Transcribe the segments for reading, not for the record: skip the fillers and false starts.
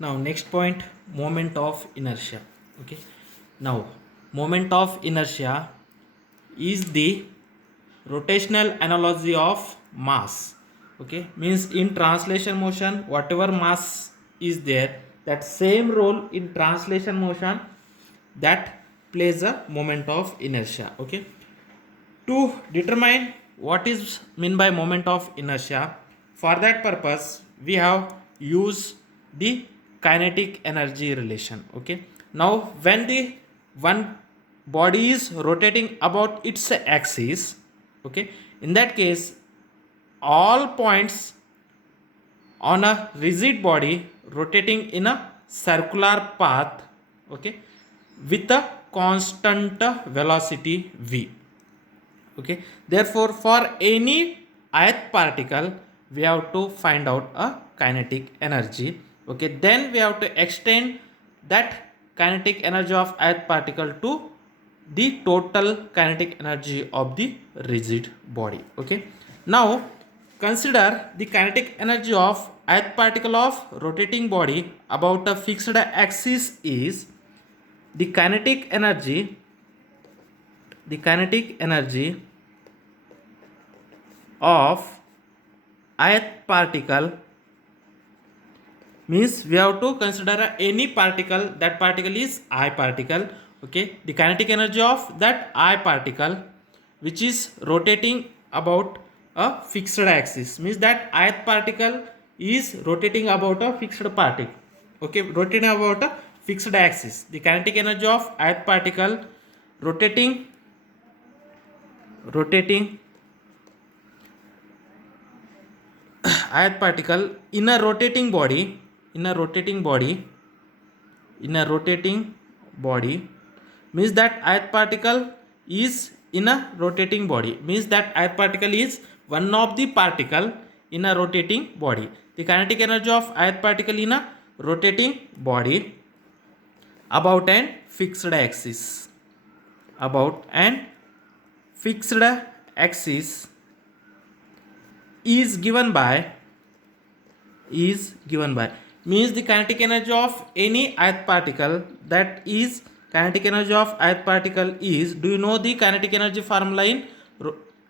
Now next point, moment of inertia. Okay. Now moment of inertia is the rotational analogy of mass. Okay, means in translation motion whatever mass is there, that same role in translation motion that plays a moment of inertia. Okay, to determine what is mean by moment of inertia, for that purpose we have used the kinetic energy relation. Okay, now when the one body is rotating about its axis, okay, in that case all points on a rigid body rotating in a circular path, okay, with a constant velocity v. Okay, therefore for any ith particle we have to find out a kinetic energy. Okay, then we have to extend that kinetic energy of ith particle to the total kinetic energy of the rigid body. Okay, now consider the kinetic energy of ith particle of rotating body about a fixed axis is the kinetic energy of ith particle, means we have to consider any particle, that particle is I particle. Okay, the kinetic energy of that I particle which is rotating about a fixed axis, means that ith particle is rotating about a fixed particle. Okay, rotating about a fixed axis, the kinetic energy of ith particle rotating ith particle in a rotating body, in a rotating body in a rotating body means that ith particle is in a rotating body, means that ith particle is one of the particle in a rotating body. The kinetic energy of ith particle in a rotating body about an fixed axis, about an fixed axis is given by means the kinetic energy of any ith particle, that is kinetic energy of ith particle is, do you know the kinetic energy formula in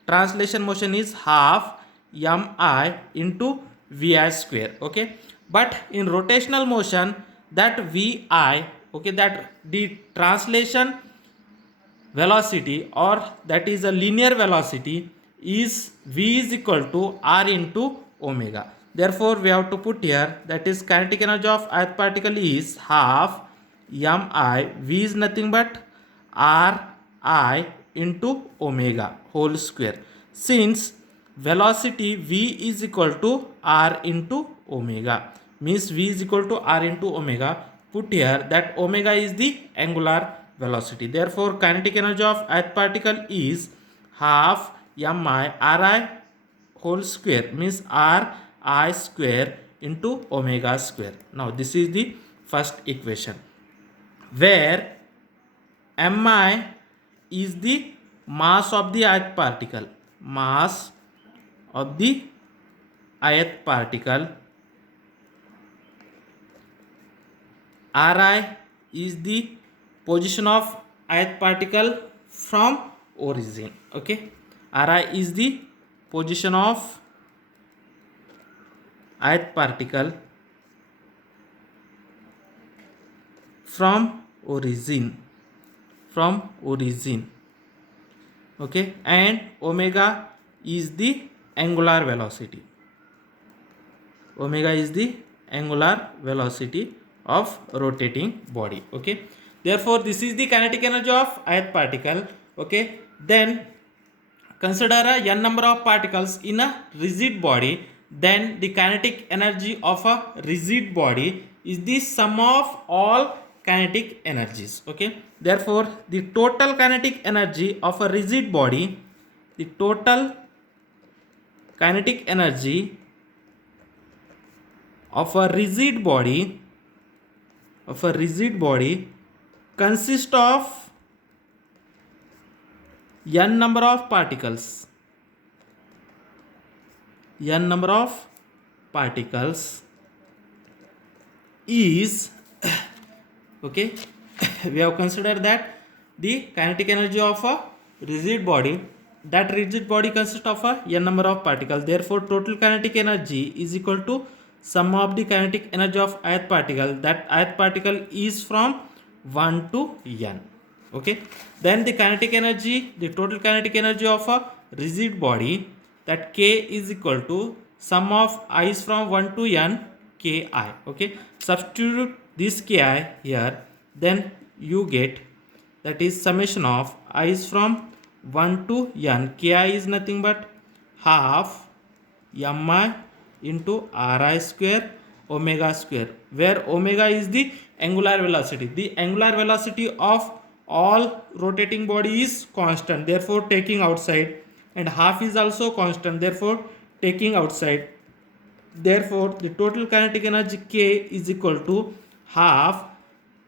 translation motion is half mi into vi square. Okay, but in rotational motion that vi, okay, that the translation velocity, or that is a linear velocity, is v is equal to r into omega. Therefore we have to put here, that is kinetic energy of ith particle is half mi, v is nothing but r I into omega whole square, since velocity v is equal to r into omega, means v is equal to r into omega. Put here that omega is the angular velocity. Therefore kinetic energy of ith particle is half mi ri whole square, means r I square into omega square. Now this is the first equation where mi is the mass of the ith particle, mass of the ith particle, ri is the position of ith particle from origin. Okay, ri is the position of ith particle from origin, okay, and omega is the angular velocity, of rotating body. Okay, therefore this is the kinetic energy of ith particle. Okay, then consider a n number of particles in a rigid body, then the kinetic energy of a rigid body is the sum of all kinetic energies. Okay, therefore the total kinetic energy of a rigid body, the total kinetic energy of a rigid body consists of n number of particles, is okay. We have considered that the kinetic energy of a rigid body, that rigid body consists of a n number of particles. Therefore total kinetic energy is equal to sum of the kinetic energy of ith particle. That ith particle is from 1 to n. Okay, then the kinetic energy, the total kinetic energy of a rigid body, that k is equal to sum of i's from 1 to n ki. Okay, substitute this ki here, then you get, that is summation of i's from 1 to n. Ki is nothing but half mi into ri square omega square, where omega is the angular velocity. The angular velocity of all rotating body is constant, therefore taking outside, and half is also constant, therefore taking outside. Therefore the total kinetic energy k is equal to half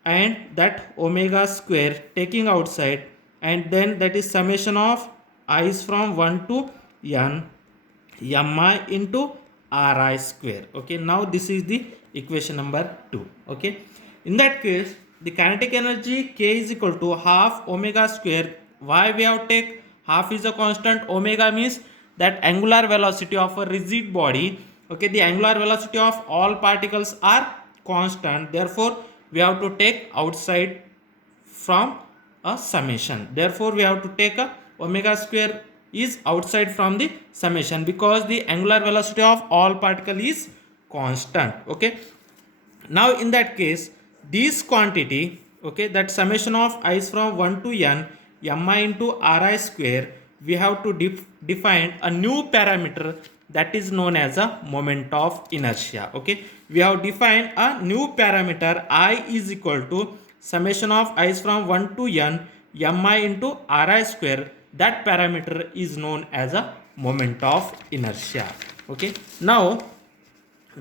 and that omega square taking outside, and then that is summation of i's from 1 to n mi into ri square. Okay, now this is the equation number 2. Okay, in that case the kinetic energy k is equal to half omega square. Why we have take half is a constant? Omega means that angular velocity of a rigid body. Okay, the angular velocity of all particles are constant, therefore we have to take outside from a summation. Therefore we have to take a omega square is outside from the summation, because the angular velocity of all particle is constant. Okay, now in that case this quantity, okay, that summation of i's from 1 to n mi into ri square, we have to define a new parameter that is known as a moment of inertia. Okay, we have defined a new parameter I is equal to summation of i's from 1 to n mi into ri square. That parameter is known as a moment of inertia. Okay, now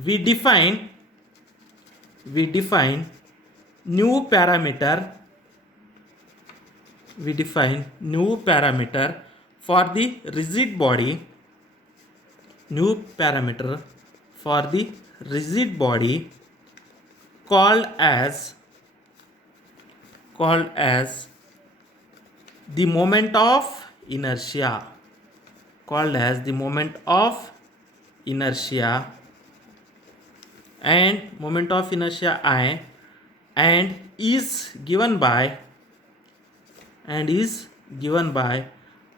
we define new parameter, for the rigid body, new parameter for the rigid body called as the moment of inertia, and moment of inertia I, and is given by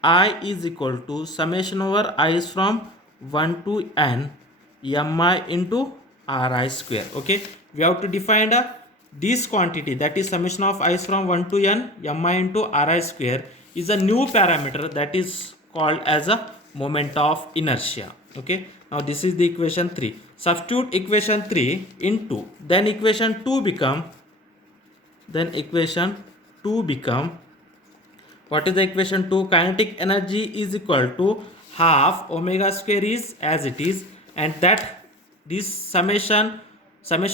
I is equal to summation over I is from 1 to n mi into ri square. Okay, we have to define this quantity, that is summation of I is from 1 to n mi into ri square, is a new parameter that is called as a moment of inertia. Okay, now this is the equation 3. Substitute equation 3 into, then equation 2 become, what is the equation 2? Kinetic energy is equal to half omega square is as it is, and that this summation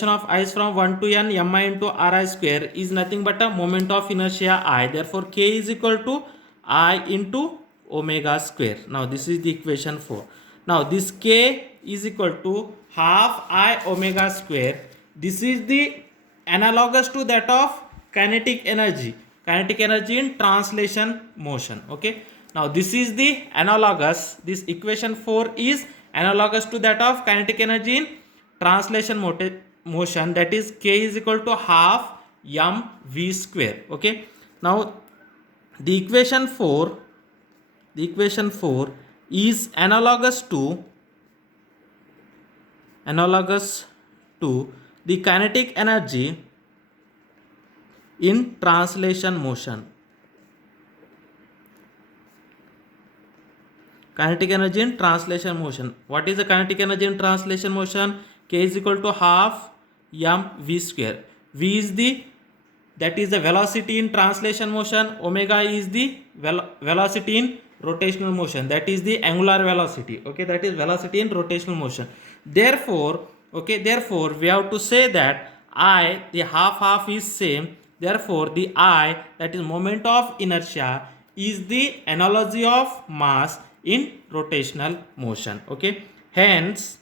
of I is from 1 to n mi into ri square is nothing but a moment of inertia I. Therefore k is equal to I into omega square. Now this is the equation 4. Now this k is equal to half I omega square. This is the analogous to that of kinetic energy in translation motion. Okay, now this is the analogous, this equation 4 is analogous to that of kinetic energy in translation motion, that is k is equal to half mv square. Okay, now the equation 4 is analogous to the kinetic energy in translation motion. Kinetic energy in translation motion. What is the kinetic energy in translation motion? K is equal to half mv square. V is the, that is the velocity in translation motion. Omega is the velocity in rotational motion, that is the angular velocity. Okay, that is velocity in rotational motion. Therefore we have to say that I, the half is same. Therefore the I, that is moment of inertia, is the analogy of mass in rotational motion. Okay, hence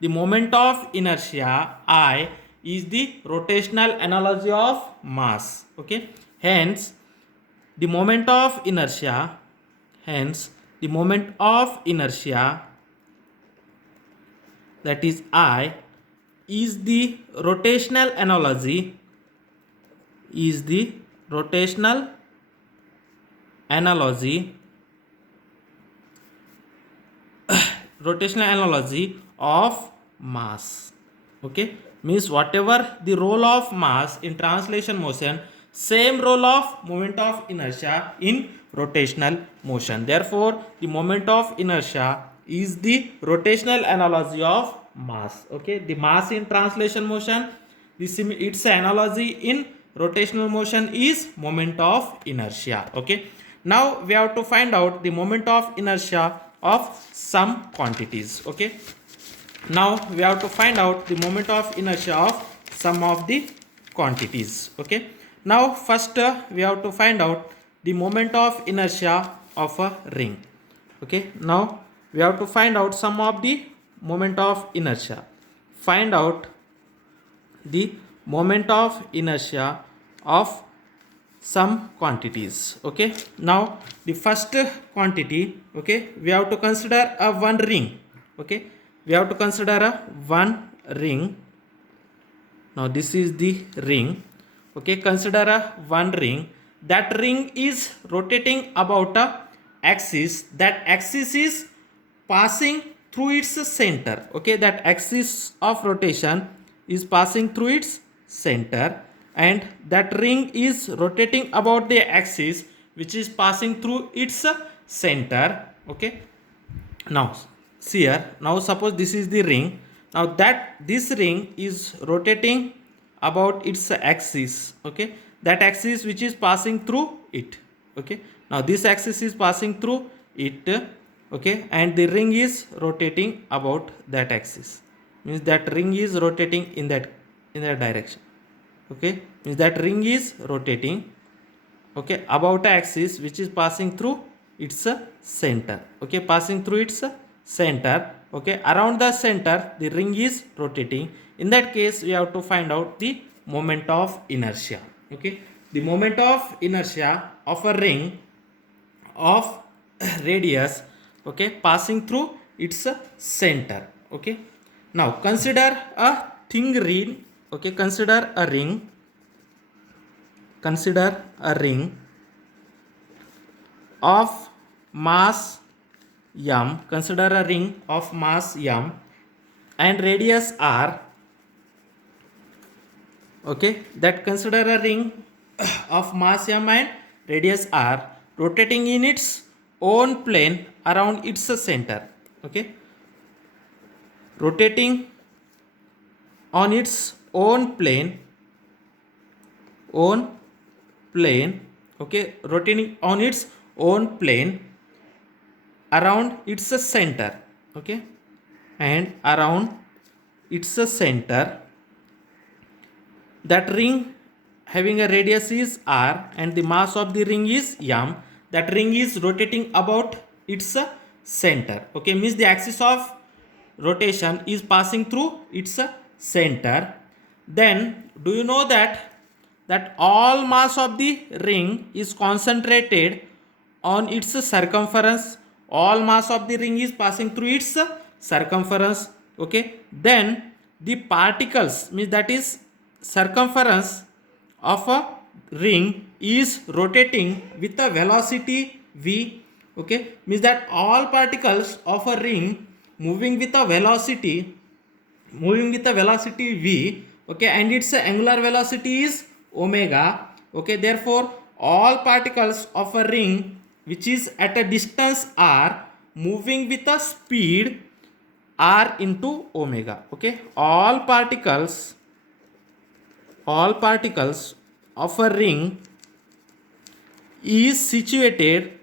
the moment of inertia I is the rotational analogy of mass. Okay, hence the moment of inertia, hence the moment of inertia, that is I, is the rotational analogy, is the rotational analogy, rotational analogy of mass. Okay, means whatever the role of mass in translation motion, same role of moment of inertia in rotational motion. Therefore the moment of inertia is the rotational analogy of mass. Okay, the mass in translation motion, its analogy in rotational motion is moment of inertia. Okay, now we have to find out the moment of inertia of some quantities. Okay, now we have to find out the moment of inertia of some of the quantities. Okay, now first we have to find out the moment of inertia of a ring. Okay, now we have to find out some of the moment of inertia. Find out the moment of inertia of some quantities. Okay, now the first quantity, okay, we have to consider a one ring. Okay, we have to consider a one ring. Now this is the ring. Okay, consider a one ring. That ring is rotating about a axis. That axis is passing through its center. Okay, that axis of rotation is passing through its center, and that ring is rotating about the axis which is passing through its center. Okay, now see here, now suppose this is the ring. Now that this ring is rotating about its axis. Okay, that axis which is passing through it. Okay, now this axis is passing through it. Okay, and the ring is rotating about that axis, means that ring is rotating in that direction. Okay, means that ring is rotating, okay, about a axis which is passing through its center. Okay, passing through its center. Okay, around the center the ring is rotating. In that case we have to find out the moment of inertia. Okay, the moment of inertia of a ring of radius, okay, passing through its center. Okay, now consider a thin ring. Okay, consider a ring, consider a ring of mass m, consider a ring of mass m and radius r. Okay, that consider a ring of mass m and radius r rotating in its own plane around its center. Okay, rotating on its own plane, own plane. Okay, rotating on its own plane around its center. Okay, and around its center, that ring having a radius is r and the mass of the ring is m. That ring is rotating about its center. Okay, means the axis of rotation is passing through its center. Then do you know that all mass of the ring is concentrated on its circumference? All mass of the ring is passing through its circumference. Okay, then the particles, means that is circumference of a ring is rotating with a velocity v. Okay, means that all particles of a ring moving with a velocity v. Okay, and its angular velocity is omega. Okay, therefore all particles of a ring which is at a distance r moving with a speed r into omega. Okay, all particles of a ring is situated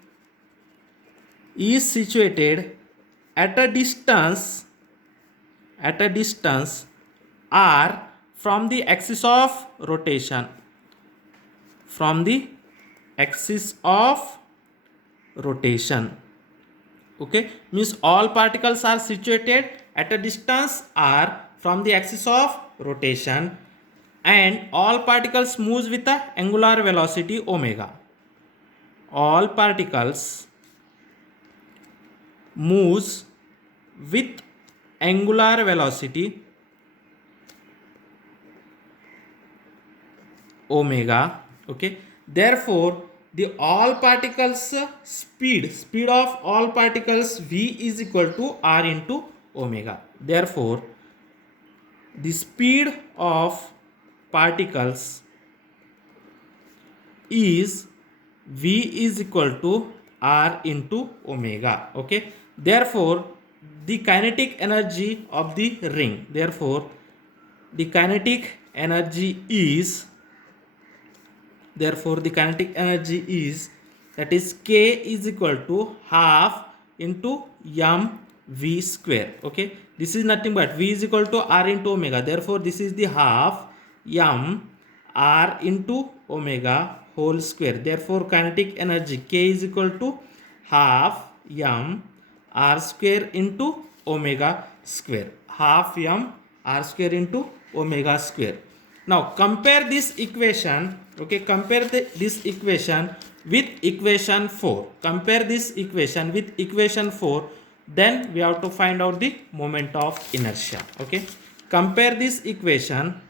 at a distance r from the axis of rotation, Okay, means all particles are situated at a distance r from the axis of rotation, and all particles moves with the angular velocity omega. All particles moves with angular velocity omega. Okay, therefore the all particles speed of all particles v is equal to r into omega. Therefore the speed of particles is v is equal to r into omega. Okay, therefore the kinetic energy of the ring, therefore the kinetic energy is, therefore the kinetic energy is, that is k is equal to half into m v square. Okay, this is nothing but v is equal to r into omega, therefore this is the half m r into omega whole square. Therefore kinetic energy k is equal to half m r square into omega square, half m r square into omega square. Now compare this equation. Okay, compare this equation with equation 4. Compare this equation with equation 4. Then we have to find out the moment of inertia. Okay, compare this equation.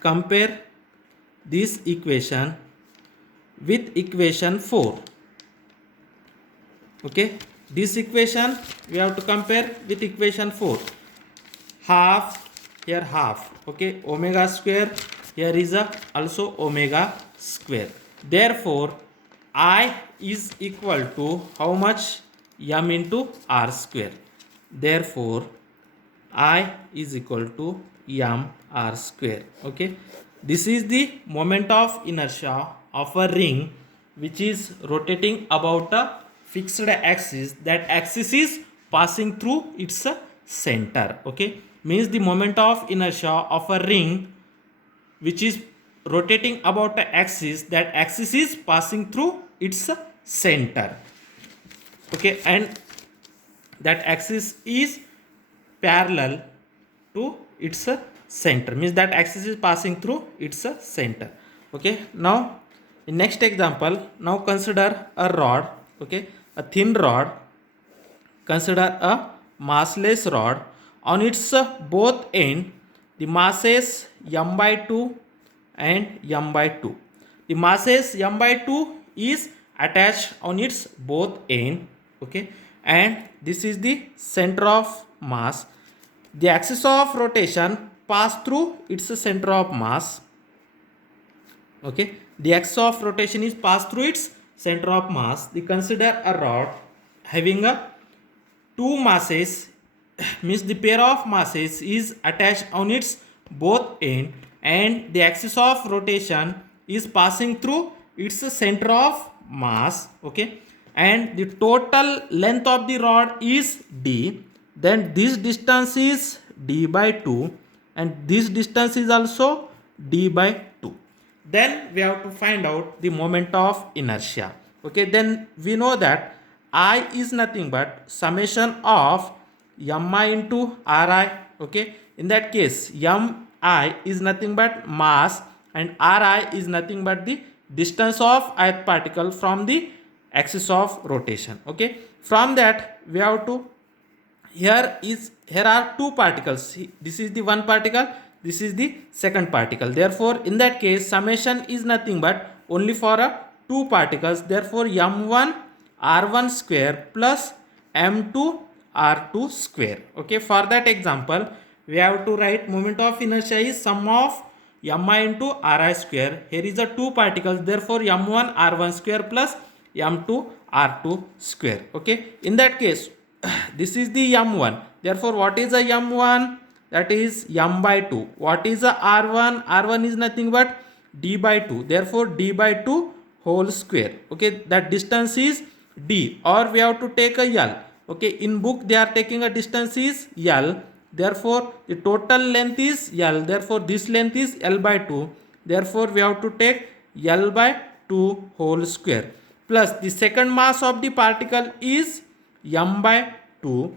Compare this equation with equation 4. Okay, this equation we have to compare with equation 4. Half, here half. Okay, omega square, here is a also omega square. Therefore I is equal to how much? M into r square. Therefore I is equal to m r square. Okay, this is the moment of inertia of a ring which is rotating about a fixed axis. That axis is passing through its center. Okay, means the moment of inertia of a ring which is rotating about the axis, that axis is passing through its center. Okay, and that axis is parallel to its center, means that axis is passing through its center. Okay, now in next example, now consider a rod. Okay, a thin rod. Consider a massless rod. On its both end, the mass is m by 2 and m by 2. The mass is m by 2 is attached on its both end. Okay, and this is the center of mass. The axis of rotation pass through its center of mass. Okay, the axis of rotation is passed through its center of mass. We consider a rod having a two masses, means the pair of masses is attached on its both end, and the axis of rotation is passing through its center of mass. Okay, and the total length of the rod is d. Then this distance is d by 2, and this distance is also d by 2. Then we have to find out the moment of inertia. Okay, then we know that I is nothing but summation of mi into ri. Okay, in that case mi is nothing but mass and ri is nothing but the distance of ith particle from the axis of rotation. Okay, from that we have to, here are two particles. This is the one particle, this is the second particle. Therefore in that case summation is nothing but only for a two particles. Therefore m1 r1 square plus m2 r2 square. Okay, for that example we have to write moment of inertia is sum of mi into ri square. Here is a two particles, therefore m1 r1 square plus m2 r2 square. Okay, in that case this is the m1. Therefore what is a m1? That is m by 2. What is a r1? R1 is nothing but d by 2. Therefore d by 2 whole square. Okay, that distance is d, or we have to take a l. Okay, in book they are taking a distance is l. Therefore the total length is l. Therefore this length is l by 2. Therefore we have to take l by 2 whole square plus the second mass of the particle is m by 2.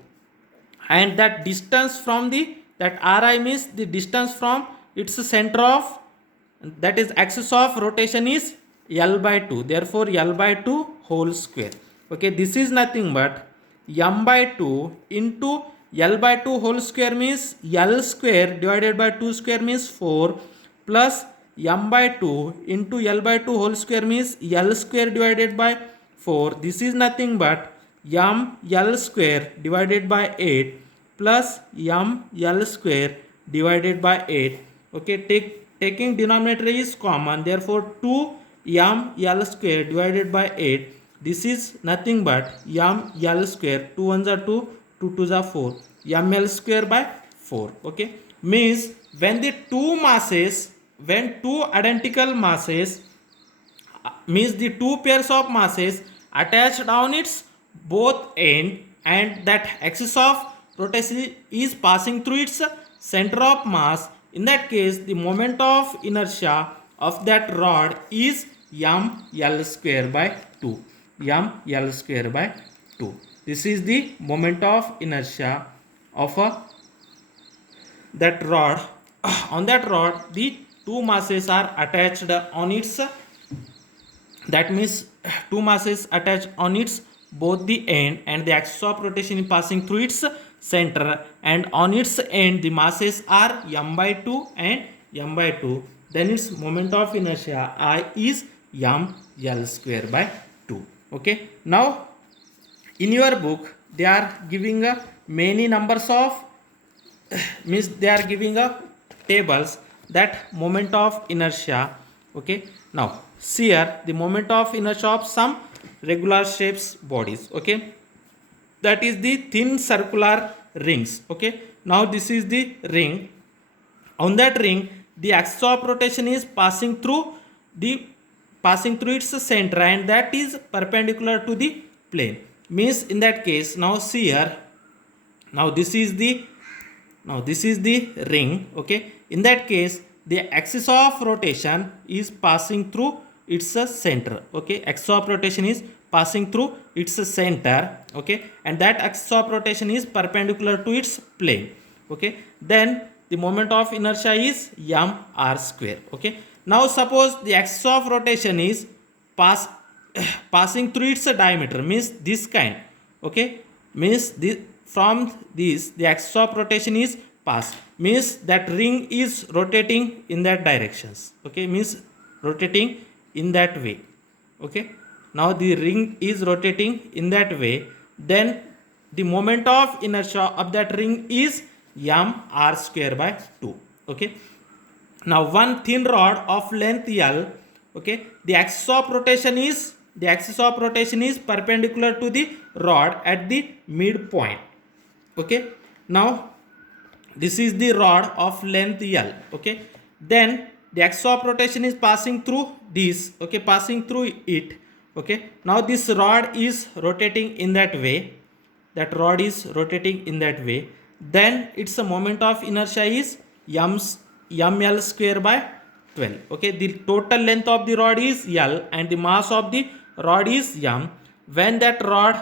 and that distance from the, that ri means the distance from its center of, that is axis of rotation, is l by 2. Therefore l by 2 whole square. Okay, this is nothing but m by 2 into l by 2 whole square means l square divided by 2 square means 4, plus m by 2 into l by 2 whole square means l square divided by 4. This is nothing but m l square divided by 8 plus m l square divided by 8. Okay, taking denominator is common, therefore 2 m l square divided by 8. This is nothing but m l square, 2 1s are 2, 2 2s are 4, m l square by 4. Okay, means when the two masses, when two identical masses, means the two pairs of masses attached on its both end, and that axis of rotation is passing through its center of mass, in that case the moment of inertia of that rod is m l square by 2, m l square by 2. This is the moment of inertia of that rod. On that rod the two masses are attached on its, that means two masses attached on its both the end, and the axis of rotation is passing through its center, and on its end the masses are m by 2 and m by 2. Then its moment of inertia I is m l square by 2. Okay, now in your book they are giving many numbers of means they are giving tables that moment of inertia. Okay, now see here the moment of inertia of some regular shapes bodies. Okay, that is the thin circular rings. Okay, now this is the ring. On that ring the axis of rotation is passing through its center, and that is perpendicular to the plane. Means in that case, now see here, now this is the ring. Okay, in that case the axis of rotation is passing through its center. Okay, axis of rotation is passing through its center. Okay, and that axis of rotation is perpendicular to its plane. Okay, then the moment of inertia is m r square. Okay, now suppose the axis of rotation is passing through its diameter, means this kind. Okay, means this, from this the axis of rotation is pass, means that ring is rotating in that directions. Okay, means rotating in that way. Okay, now the ring is rotating in that way, then the moment of inertia of that ring is m r square by 2. Okay, now one thin rod of length l. Okay, the axis of rotation is perpendicular to the rod at the midpoint. Okay, now this is the rod of length l. Okay, then the axis of rotation is passing through this. Okay, passing through it. Okay, now this rod is rotating in that way, that rod is rotating in that way, then its moment of inertia is m l square by 12. Okay, the total length of the rod is l and the mass of the rod is m. When that rod,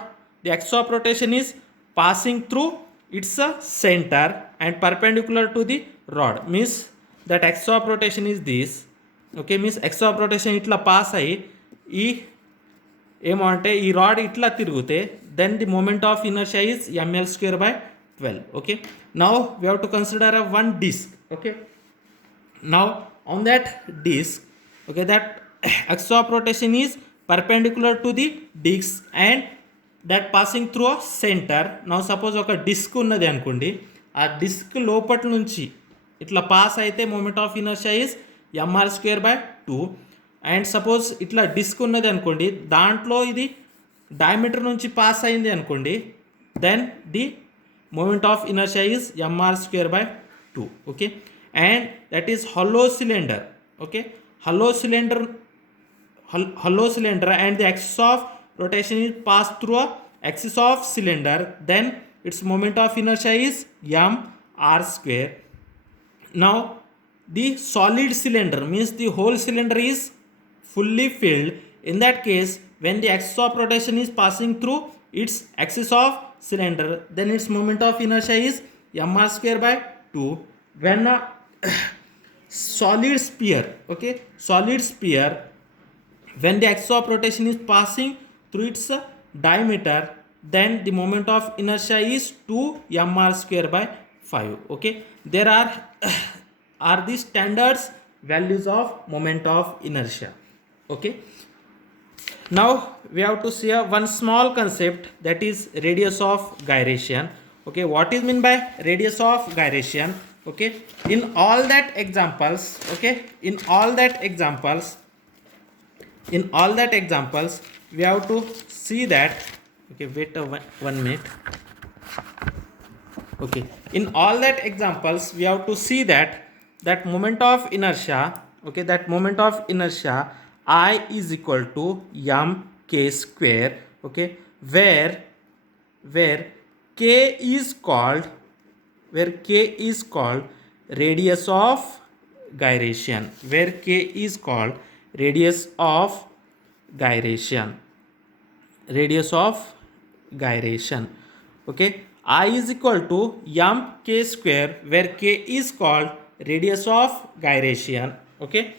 the axis of rotation is passing through its center and perpendicular to the rod, means that axis of rotation is this. Okay, means axis of rotation itla pass ayi ee ఏమంటే ఈ rod ఇట్లా తిరిగితే then the moment of inertia is ml square by 12. Okay, now we have to consider a one disc. Okay, now on that disc, okay, that axis of rotation is perpendicular to the disc and that passing through a center. Now suppose ఒక disc ఉన్నది అనుకోండి, ఆ disc లోపటి నుంచి ఇట్లా pass అయితే moment of inertia is mr square by 2. And suppose ఇట్లా disc ఉన్నది అనుకోండి, దాంట్లో ఇది డయామీటర్ నుంచి పాస్ అయింది అనుకోండి, then the moment of inertia is mr square by 2. Okay, and that is hollow cylinder. Okay, hollow cylinder and the axis of rotation is passed through a axis of cylinder, then its moment of inertia is mr square. Now the solid cylinder means the whole cylinder is fully filled. In that case, when the axis of rotation is passing through its axis of cylinder, then its moment of inertia is mr square by 2. When a solid sphere, okay, solid sphere, when the axis of rotation is passing through its diameter, then the moment of inertia is 2 mr square by 5. Okay, there are the standards values of moment of inertia. Okay, now we have to see one small concept, that is radius of gyration. Okay, what is mean by radius of gyration? Okay, in all that examples, okay, in all that examples we have to see that, okay, wait a 1 minute. Okay, in all that examples we have to see that moment of inertia, okay, that moment of inertia I is equal to m k square, okay, where k is called radius of gyration, where k is called radius of gyration, okay. I is equal to m k square, where k is called radius of gyration, okay.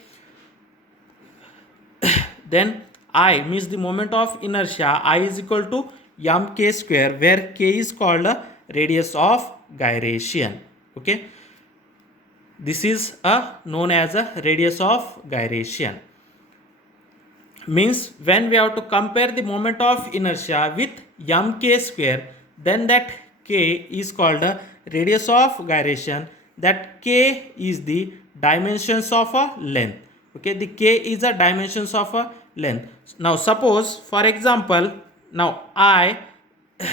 Then I means the moment of inertia, I is equal to m k square, where k is called a radius of gyration, okay. This is known as a radius of gyration. Means when we have to compare the moment of inertia with m k square, then that k is called a radius of gyration, that k is the dimensions of a length, okay. The k is a dimensions of a length. Now suppose, for example, now I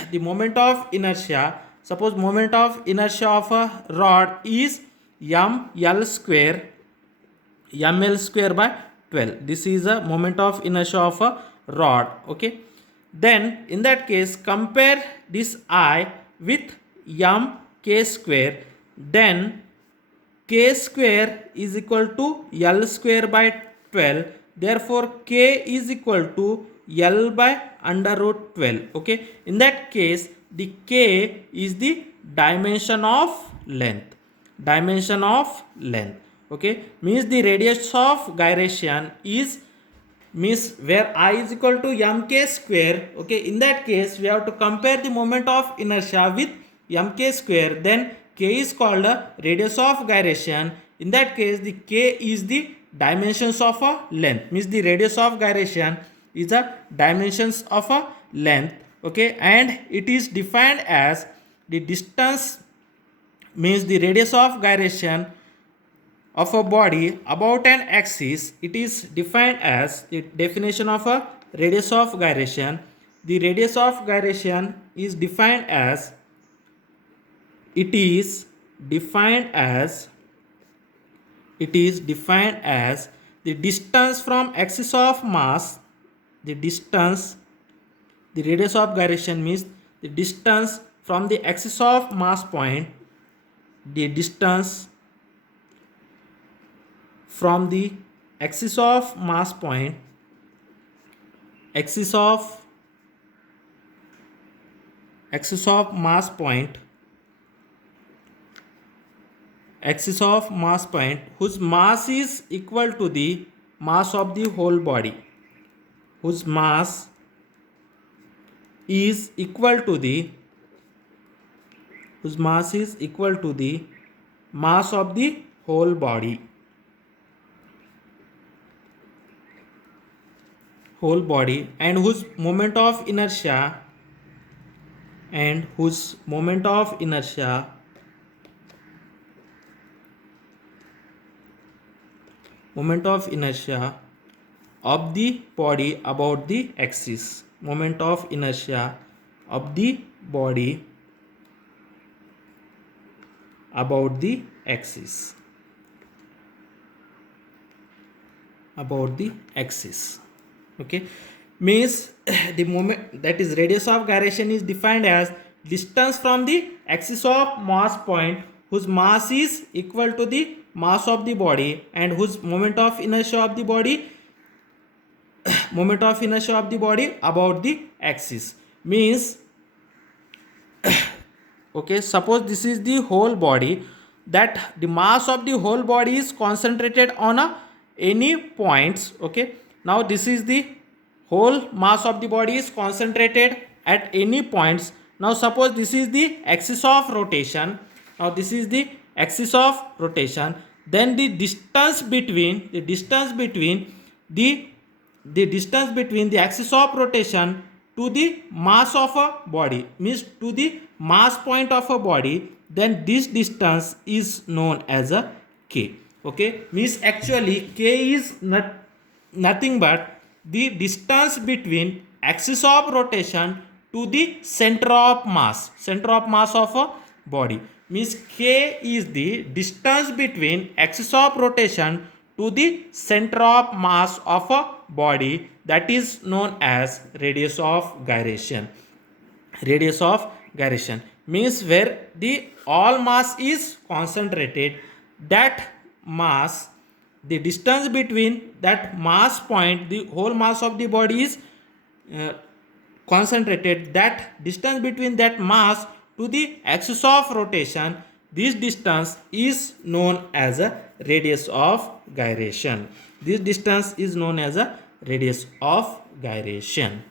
the moment of inertia, suppose moment of inertia of a rod is ml square by 12. This is a moment of inertia of a rod, okay. Then in that case compare this I with m k square, then k square is equal to l square by 12, therefore k is equal to l by under root 12, okay. In that case the k is the dimension of length, okay. Means the radius of gyration is, means where I is equal to m k square, okay. In that case we have to compare the moment of inertia with m k square, then k is called a radius of gyration. In that case the k is the dimensions of a length, means the radius of gyration is a dimensions of a length, okay. And it is defined as the distance, means the radius of gyration of a body about an axis. It is defined as the definition of a radius of gyration. The radius of gyration is defined as, it is defined as the distance from axis of mass, the radius of gyration means the distance from the axis of mass point, the distance from the axis of mass point, axis of mass point whose mass is equal to the mass of the whole body, whose mass is equal to the mass of the whole body, and whose moment of inertia of the body about the axis, moment of inertia of the body about the axis, okay. Means the moment, that is radius of gyration, is defined as distance from the axis of mass point whose mass is equal to the mass of the body and whose moment of inertia of the body about the axis. Means Okay, suppose this is the whole body, that the mass of the whole body is concentrated on any points. Okay, now this is the whole mass of the body is concentrated at any points. Now suppose this is the axis of rotation. Now this is the axis of rotation, then the distance between the distance between the axis of rotation to the mass of a body, means to the mass point of a body, then this distance is known as a k. Okay, means actually k is nothing but the distance between axis of rotation to the center of mass of a body. Means k is the distance between axis of rotation to the center of mass of a body, that is known as radius of gyration. Radius of gyration means where the all mass is concentrated, that mass, the distance between that mass point, the whole mass of the body is uh, concentrated, that distance between that mass to the axis of rotation, this distance is known as a radius of gyration. This distance is known as a radius of gyration.